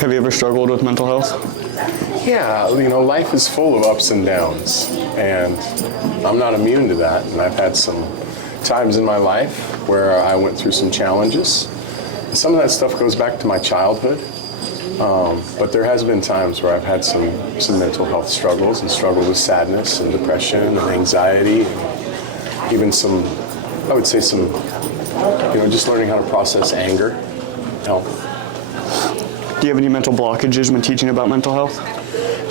Have you ever struggled with mental health? Yeah, life is full of ups and downs, and I'm not immune to that. And I've had some times in my life where I went through some challenges. Some of that stuff goes back to my childhood, but there has been times where I've had some mental health struggles and struggled with sadness and depression and anxiety, and even I would say just learning how to process anger. Do you have any mental blockages when teaching about mental health?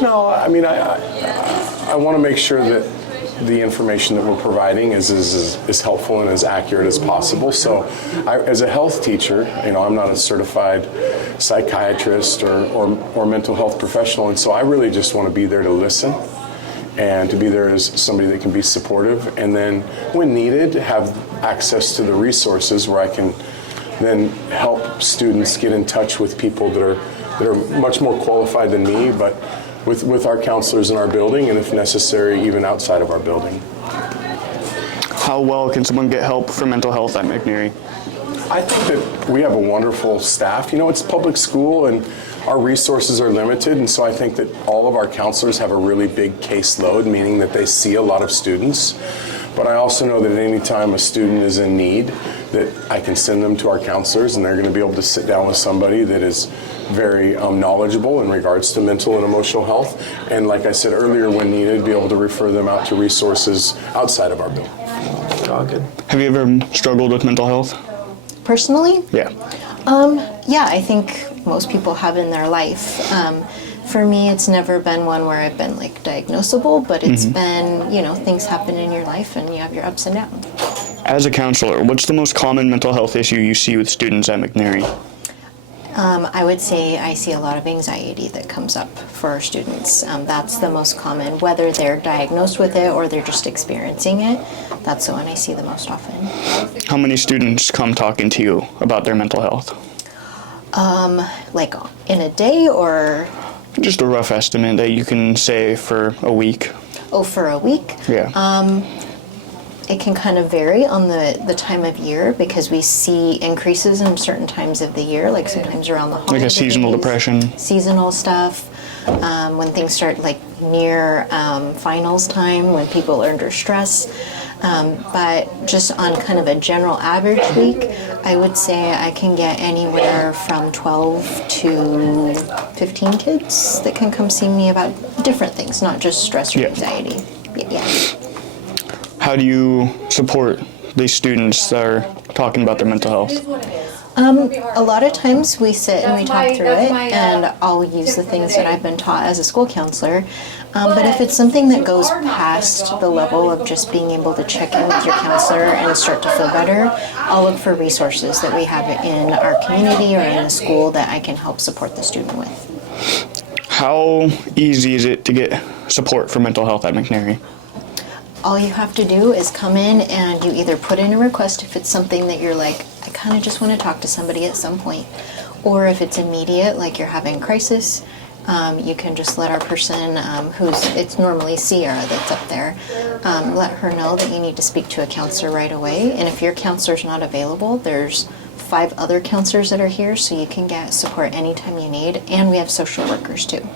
No, I want to make sure that the information that we're providing is helpful and as accurate as possible. So as a health teacher, I'm not a certified psychiatrist or mental health professional, and so I really just want to be there to listen and to be there as somebody that can be supportive, and then when needed, have access to the resources where I can then help students get in touch with people that are much more qualified than me, but with our counselors in our building, and if necessary, even outside of our building. How well can someone get help for mental health at McNeary? I think that we have a wonderful staff. It's public school and our resources are limited, and so I think that all of our counselors have a really big caseload, meaning that they see a lot of students. But I also know that at any time a student is in need, that I can send them to our counselors, and they're going to be able to sit down with somebody that is very knowledgeable in regards to mental and emotional health. And like I said earlier, when needed, be able to refer them out to resources outside of our building. Oh, good. Have you ever struggled with mental health? Personally? Yeah. Yeah, I think most people have in their life. For me, it's never been one where I've been diagnosable, but it's been, things happen in your life and you have your ups and downs. As a counselor, what's the most common mental health issue you see with students at McNeary? I would say I see a lot of anxiety that comes up for our students. That's the most common, whether they're diagnosed with it or they're just experiencing it. That's the one I see the most often. How many students come talking to you about their mental health? In a day or? Just a rough estimate that you can say for a week. Oh, for a week? Yeah. It can kind of vary on the time of year because we see increases in certain times of the year, sometimes around the holidays. Like a seasonal depression. Seasonal stuff. When things start near finals time, when people are under stress. But just on kind of a general average week, I would say I can get anywhere from 12 to 15 kids that can come see me about different things, not just stress or anxiety. Yeah. How do you support these students that are talking about their mental health? A lot of times we sit and we talk through it, and I'll use the things that I've been taught as a school counselor. But if it's something that goes past the level of just being able to check in with your counselor and start to feel better, I'll look for resources that we have in our community or in a school that I can help support the student with. How easy is it to get support for mental health at McNeary? All you have to do is come in and you either put in a request if it's something that you're I kind of just want to talk to somebody at some point. Or if it's immediate, like you're having a crisis, you can just let our person, it's normally Sierra that's up there, let her know that you need to speak to a counselor right away. And if your counselor's not available, there's 5 other counselors that are here, so you can get support anytime you need. And we have social workers too.